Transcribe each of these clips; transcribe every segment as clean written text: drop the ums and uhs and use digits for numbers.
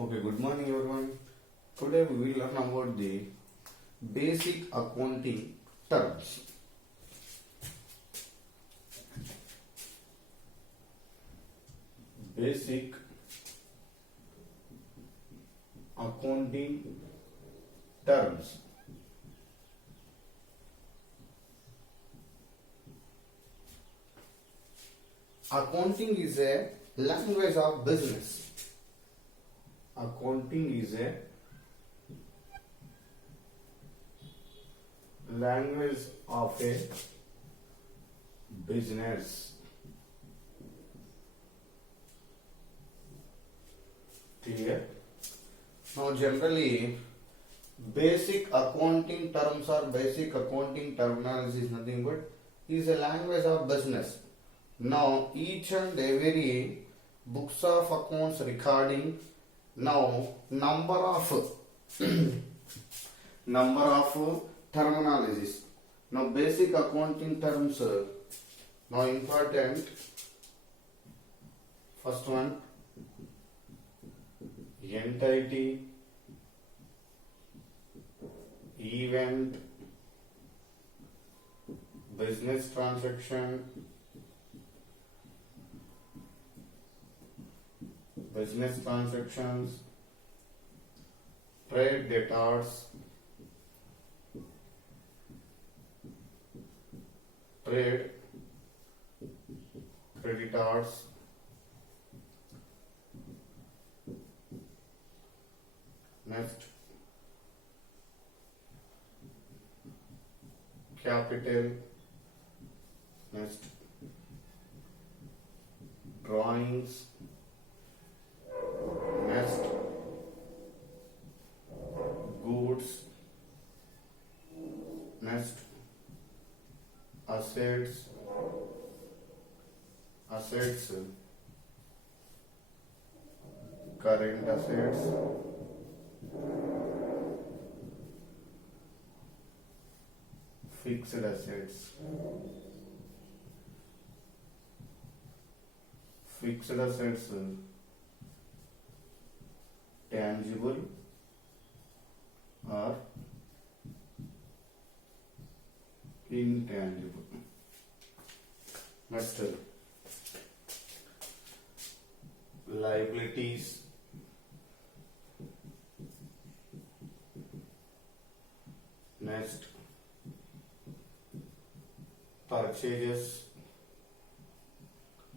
Okay, good morning everyone. Today we will learn about the basic accounting terms. Basic accounting terms. Accounting is a language of business. Accounting is a language of a business. Clear? Now generally basic accounting terms or basic accounting terminology is nothing but is a language of business. Now each and every books of accounts recording now number of terminologies. Now basic accounting terms now important. First one, entity, event, business transaction, business transactions, trade debtors, trade creditors, next capital, next drawings, next goods, next assets, current assets, fixed assets, tangible or intangible. Next, liabilities, next purchases,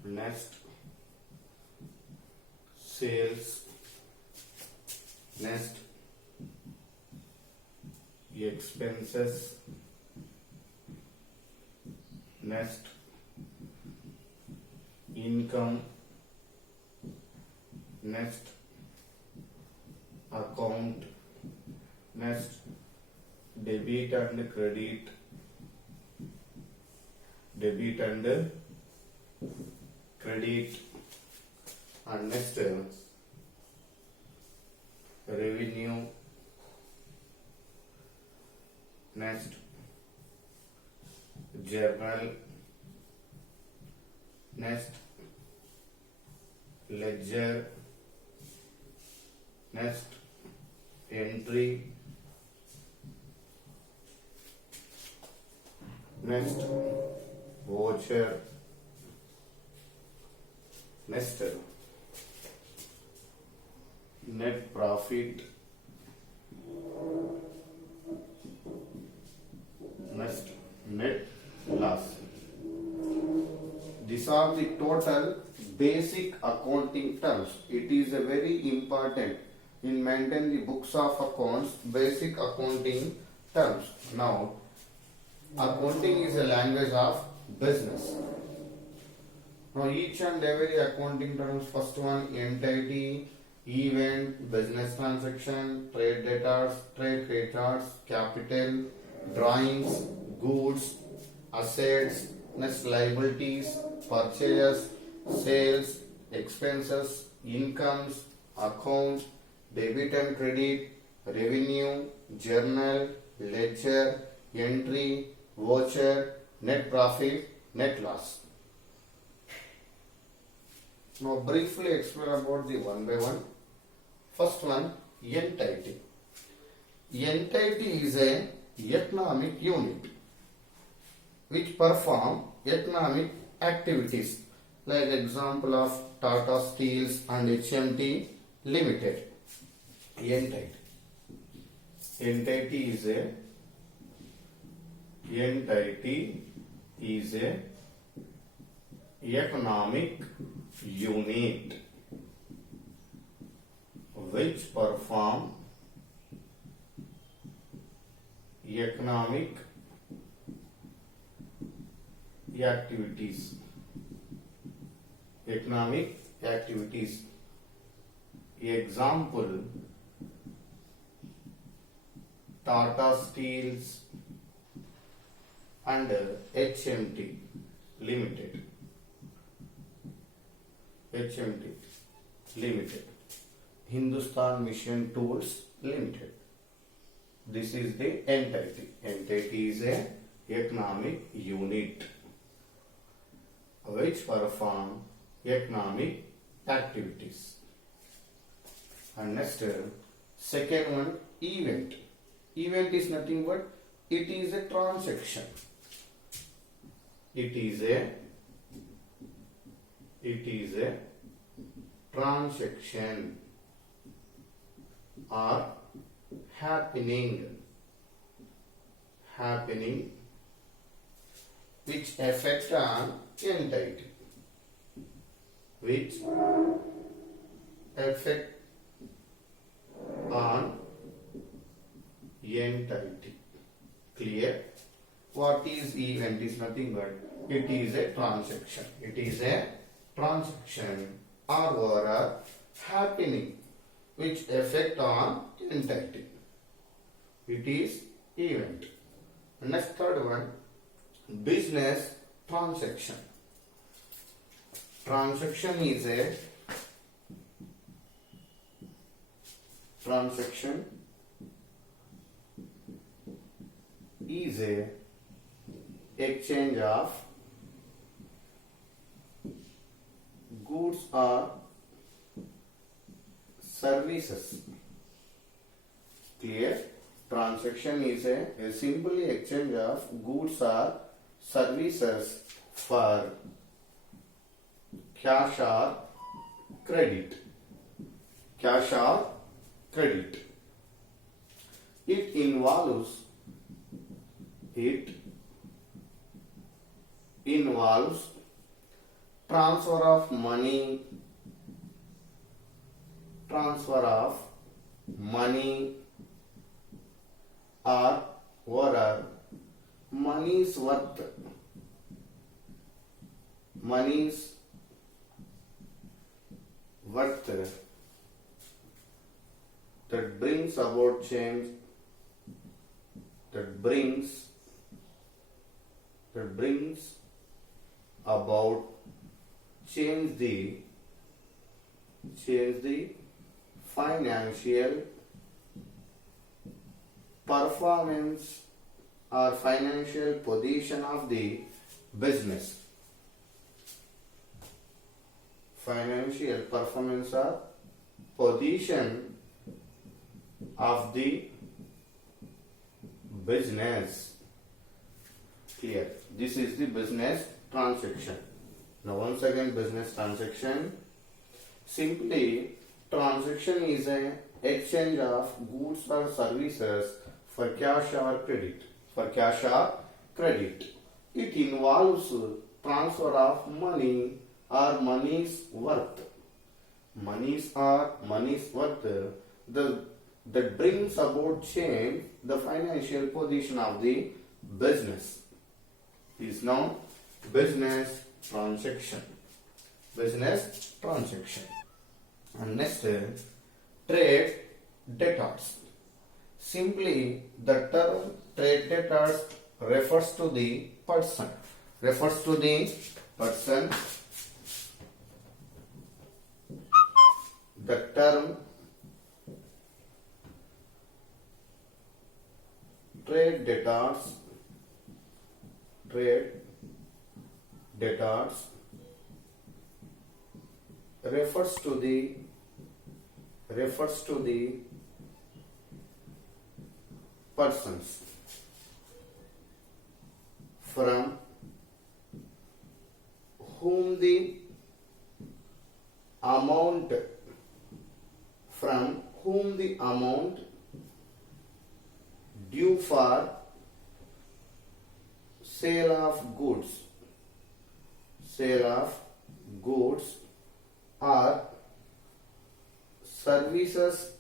next sales, next expenses, next income, next account, next debit and credit, and next revenue, next journal, next ledger, next entry, next voucher, next net profit, next net loss. These are the total basic accounting terms. It is a very important in maintaining the books of accounts basic accounting terms. Now accounting is a language of business. Now each and every accounting terms, first one entity, event, business transaction, trade debtors, trade creditors, capital, drawings, goods, assets, next liabilities, purchases, sales, expenses, incomes, accounts, debit and credit, revenue, journal, ledger, entry, voucher, net profit, net loss. Now briefly explain about the one by one. First one, entity. Entity is a economic unit which perform economic activities. Like example of Tata Steels and HMT Limited. Entity. Entity is a economic unit which perform economic activities. Economic activities. Example, Tata Steels and HMT Limited. HMT Limited. Hindustan Mission Tools Limited. This is the entity. Entity is a economic unit which perform economic activities. And next, second one, event. Event is nothing but it is a transaction. It is a transaction or happening which affect on entity, which affect on entity. Clear? What is event is nothing but it is a transaction. It is a transaction or a happening which affect on entity. It is event. Next, third one, business transaction. Transaction is a exchange of goods or services. Clear? Transaction is a simply exchange of goods or services for cash or credit. Cash or credit. It involves transfer of money or money's worth that brings about change, that brings about change the financial performance or financial position of the business. Financial performance or position of the business. Clear? This is the business transaction. Now once again, business transaction. Simply, transaction is an exchange of goods or services for cash or credit. For cash or credit. It involves transfer of money or money's worth. Money's worth that brings about change the financial position of the business is now business transaction. Business transaction. And next, trade debtors. Simply, the term trade debtors refers to the person. The term trade debtors refers to the refers to the persons from whom the amount due for sale of goods or services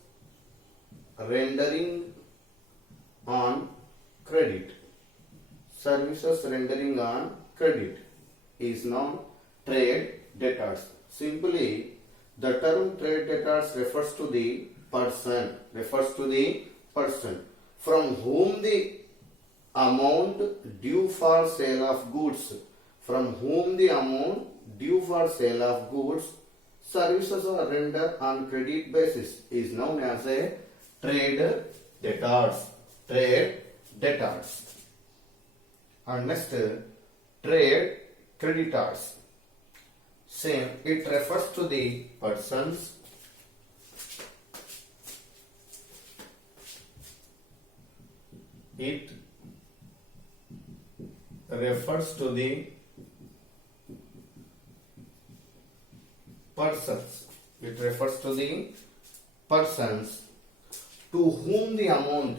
rendering on credit is known trade debtors. Simply, the term trade debtors refers to the person from whom the amount due for sale of goods, services are rendered on credit basis is known as a trade debtors. And next, trade creditors. Same, it refers to the persons to whom the amount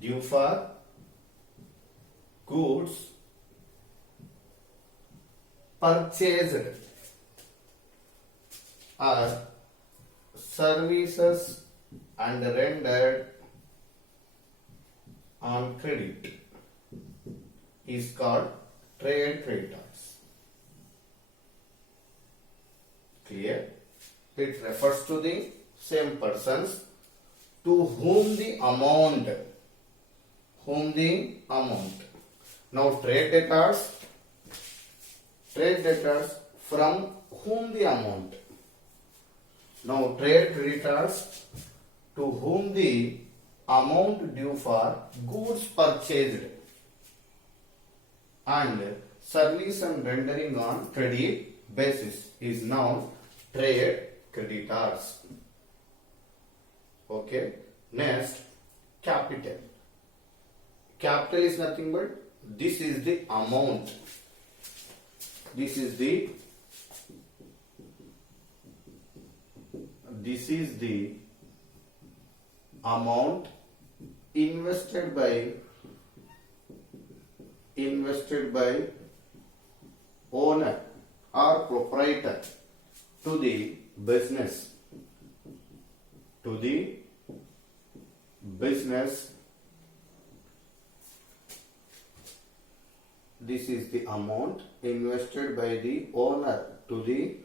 due for goods purchased or services and rendered on credit is called trade creditors. Clear? It refers to the same persons to whom the amount. Now trade debtors from whom the amount. Now trade creditors to whom the amount due for goods purchased and service and rendering on credit basis is known trade creditors. Okay. Next, capital. Capital is nothing but this is the amount. This is the amount invested by owner or proprietor to the business this is the amount invested by the owner to the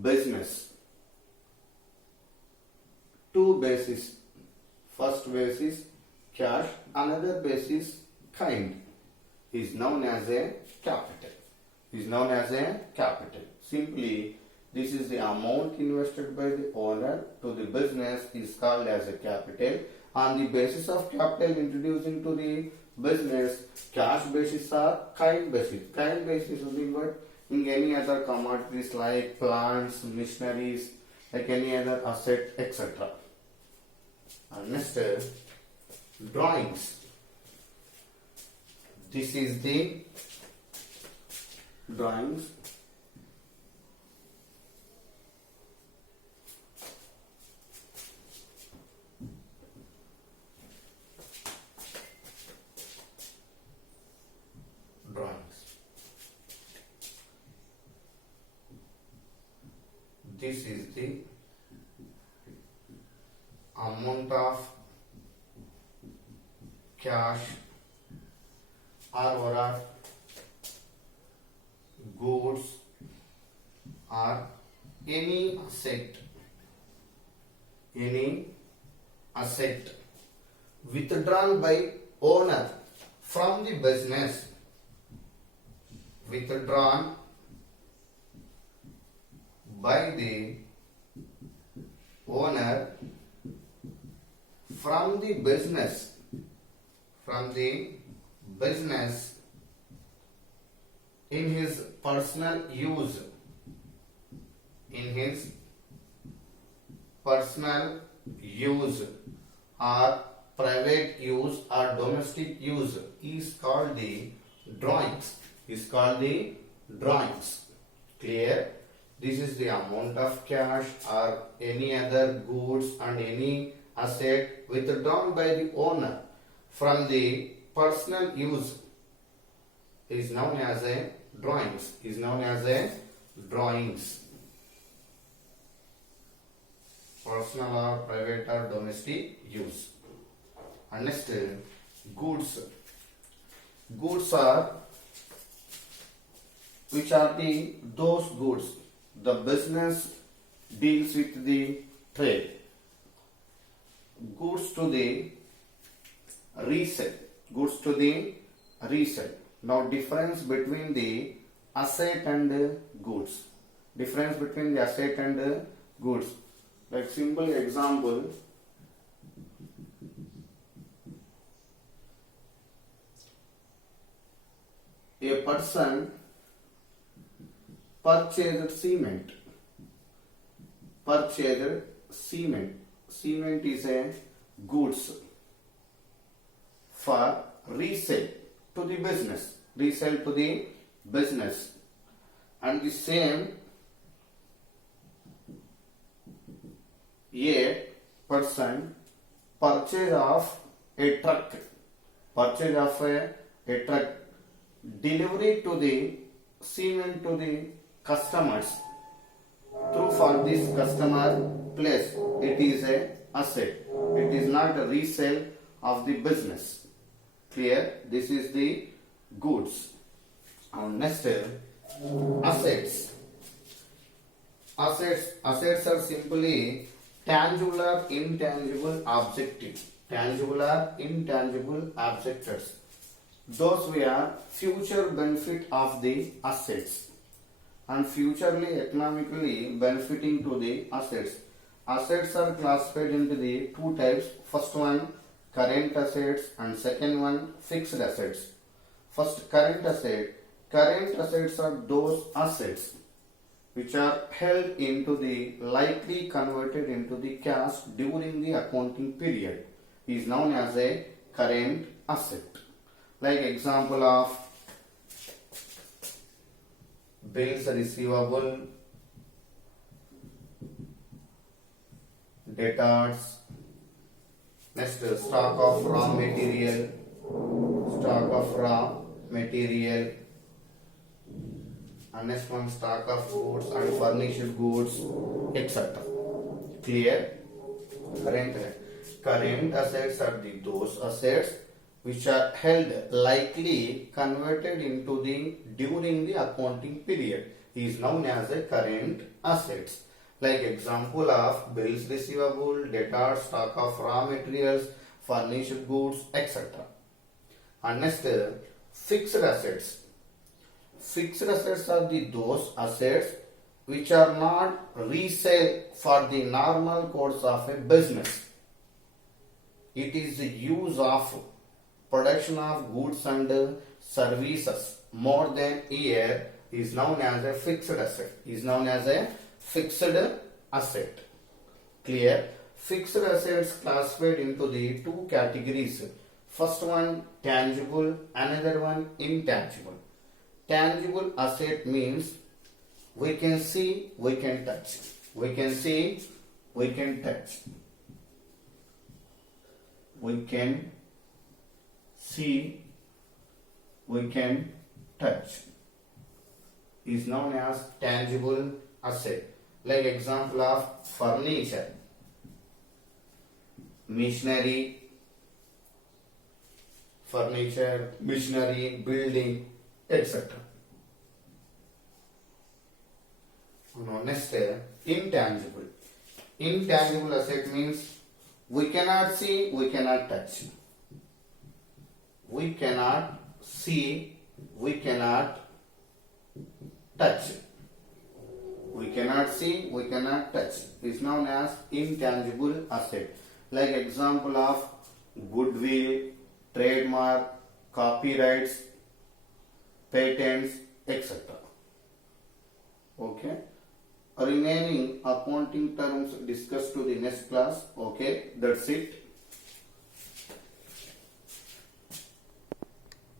business. Two bases. First basis cash, another basis kind is known as a capital. Simply, this is the amount invested by the owner to the business is called as a capital. On the basis of capital introduced into the business, cash basis or kind basis. Kind basis is nothing but in any other commodities like plants, machineries, like any other asset, etc. And next, drawings. This is the drawings. This is the amount of cash or goods or any asset withdrawn by owner from the business. Withdrawn by the owner from the business, from the business in his personal use, in his personal use or private use or domestic use is called the drawings, is called the drawings. Clear? This is the amount of cash or any other goods and any asset withdrawn by the owner from the personal use is known as a drawings, is known as a drawings. Personal or private or domestic use. And next, goods. Goods are, which are those goods the business deals with the trade. Goods to the resale. Goods to the resale. Now difference between the asset and goods. Difference between the asset and goods. Like simple example, a person purchased cement. Purchased cement. Cement is a goods for resale to the business. Resale to the business. And the same, a person purchase of a truck. Purchase of a truck. Delivery to the cement to the customers through for this customer place. It is a asset. It is not a resale of the business. Clear? This is the goods. Next, assets. Assets are simply tangible or intangible objectives. Tangible or intangible objectives. Those were future benefit of the assets and futurely economically benefiting to the assets. Assets are classified into the two types. First one, current assets, and second one, fixed assets. First, current asset. Current assets are those assets which are held into the likely converted into the cash during the accounting period is known as a current asset. Like example of bills receivable, debtors, next stock of raw material, and next one stock of goods and furnished goods, etc. Clear? Current assets are those assets which are held likely converted into the during the accounting period is known as a current assets. Like example of bills receivable, debtors, stock of raw materials, furnished goods, etc. And next, fixed assets. Fixed assets are those assets which are not resale for the normal course of a business. It is the use of production of goods and services more than a year is known as a fixed asset. Is known as a fixed asset. Clear? Fixed assets classified into the two categories. First one tangible, another one intangible. Tangible asset means we can see, we can touch. We can see, we can touch. We can see, we can touch is known as tangible asset. Like example of furniture, machinery, building, etc. Now next, intangible. Intangible asset means we cannot see, we cannot touch. We cannot see, we cannot touch. We cannot see, we cannot touch. Is known as intangible asset. like example of goodwill, trademark, copyrights, patents, etc. Okay. Remaining accounting terms discussed to the next class. Okay, that's it.